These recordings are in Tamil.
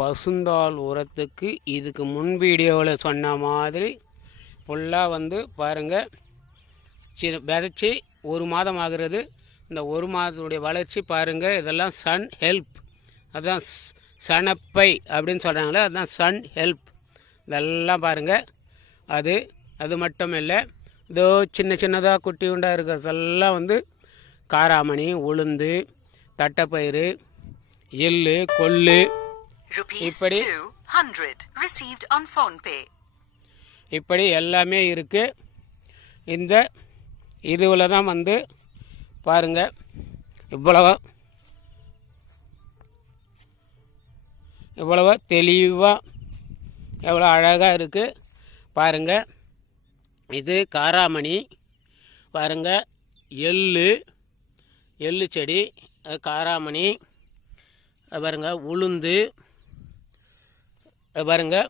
பசுந்தாள் உரத்துக்கு இதுக்கு முன் வீடியோவில் சொன்ன மாதிரி ஃபுல்லாக வந்து பாருங்கள், விதைச்சி 1 மாதம் ஆகிறது. இந்த 1 மாதத்துடைய வளர்ச்சி பாருங்கள். இதெல்லாம் சன் ஹெல்ப், அதுதான் சனப்பை அப்படின்னு சொல்கிறாங்களே, அதுதான் சன் ஹெல்ப். இதெல்லாம் பாருங்கள். அது மட்டும் இல்லை, இதோ சின்ன சின்னதாக குட்டி உண்டாக இருக்கிறதெல்லாம் வந்து காராமணி, உளுந்து, தட்டைப்பயிறு, எள்ளு, கொள்ளு, இப்படி எல்லாமே இருக்குது. இந்த இதுவில் தான் வந்து பாருங்கள், இவ்வளவு தெளிவாக எவ்வளோ அழகாக இருக்குது பாருங்கள். இது காராமணி பாருங்கள், எள்ளு செடி, அது காராமணி பாருங்கள், உளுந்து பாருங்கள்,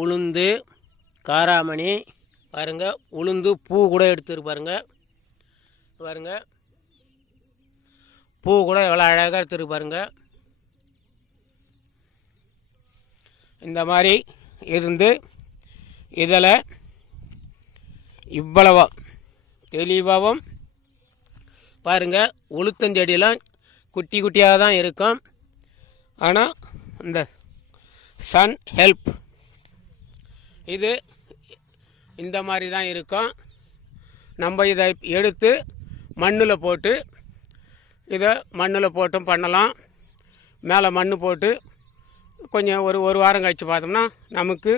உளுந்து, காராமணி பாருங்கள், உளுந்து பூ கூட எடுத்துருக்கு பாருங்கள், பூ கூட எவ்வளோ அழகாக எடுத்துருக்கு பாருங்கள். இந்த மாதிரி இருந்து இதில் இவ்வளவா தெளிவாகவும் பாருங்கள். உளுத்தஞ்செடியெல்லாம் குட்டி குட்டியாக தான் இருக்கும். ஆனால் இந்த சன் ஹெல்ப் இது இந்த மாதிரி தான் இருக்கும். நம்ம இதை எடுத்து மண்ணில் போட்டு, இதை மண்ணில் போட்டும் பண்ணலாம். மேலே மண் போட்டு கொஞ்சம் ஒரு வாரம் கழித்து பார்த்தோம்னா நமக்கு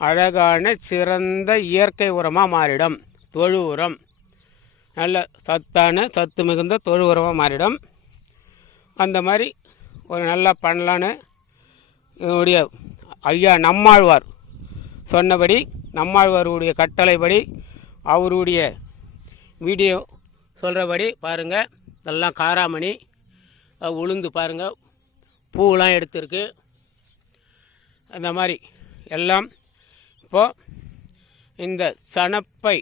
அழகான சிறந்த இயற்கை உரமாக மாறிடும். தொழு உரம், நல்ல சத்து மிகுந்த தொழு உரமாக மாறிடும். அந்த மாதிரி ஒரு நல்லா பண்ணலான்னு என்னுடைய ஐயா நம்மாழ்வார் சொன்னபடி, நம்மாழ்வாருடைய கட்டளைப்படி, அவருடைய வீடியோ சொல்கிறபடி பாருங்கள். இதெல்லாம் காராமணி, உளுந்து பாருங்கள், பூவெலாம் எடுத்துருக்கு. அந்த மாதிரி எல்லாம் இப்போது இந்த சனப்பை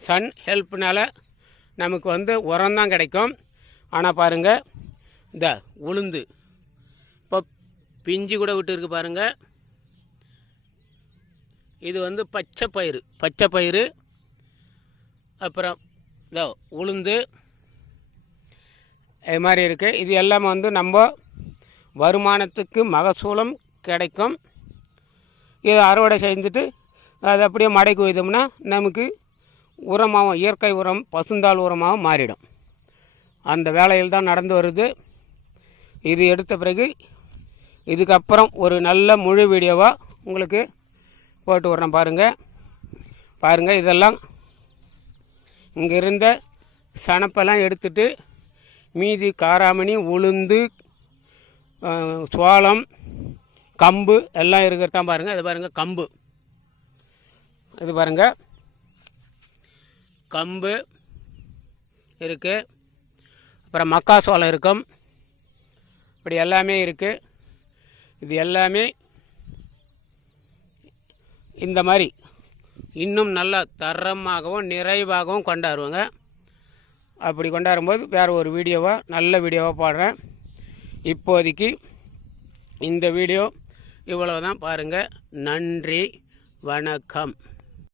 சன் ஹெல்ப்னால் நமக்கு வந்து உரம்தான் கிடைக்கும். ஆனால் பாருங்கள், இந்த உளுந்து இப்போ பிஞ்சு கூட விட்டு இருக்கு பாருங்கள். இது வந்து பச்சை பயிறு, அப்புறம் இந்த உளுந்து இது மாதிரி இருக்குது. இது எல்லாம் வந்து நம்ம வருமானத்துக்கு மகசூலம் கிடைக்கும். இதை அறுவடை செஞ்சுட்டு அது அப்படியே மடைக்கு வைத்தோம்னா நமக்கு உரமாகவும், இயற்கை உரம், பசுந்தாள் உரமாகவும் மாறிடும். அந்த வேலையில் தான் நடந்து வருது. இது எடுத்த பிறகு இதுக்கப்புறம் ஒரு நல்ல முழு வீடியோவாக உங்களுக்கு போட்டு விட்றேன் பாருங்கள். இதெல்லாம் இங்கே இருந்த சனப்பெல்லாம் எடுத்துட்டு மீதி காராமணி, உளுந்து, சோளம், கம்பு எல்லாம் இருக்கிறதான் பாருங்கள். இது பாருங்கள் கம்பு, இது பாருங்கள் கம்பு இருக்குது. அப்புறம் மக்காசோளம் இருக்கும். இப்படி எல்லாமே இருக்குது. இது எல்லாமே இந்த மாதிரி இன்னும் நல்லா தரமாகவும் நிறைவாகவும் கொண்டாடுவாங்க. அப்படி கொண்டாடும்போது வேறு ஒரு வீடியோவாக, நல்ல வீடியோவாக போடுறேன். இப்போதைக்கு இந்த வீடியோ இவ்வளோ தான் பாருங்கள். நன்றி, வணக்கம்.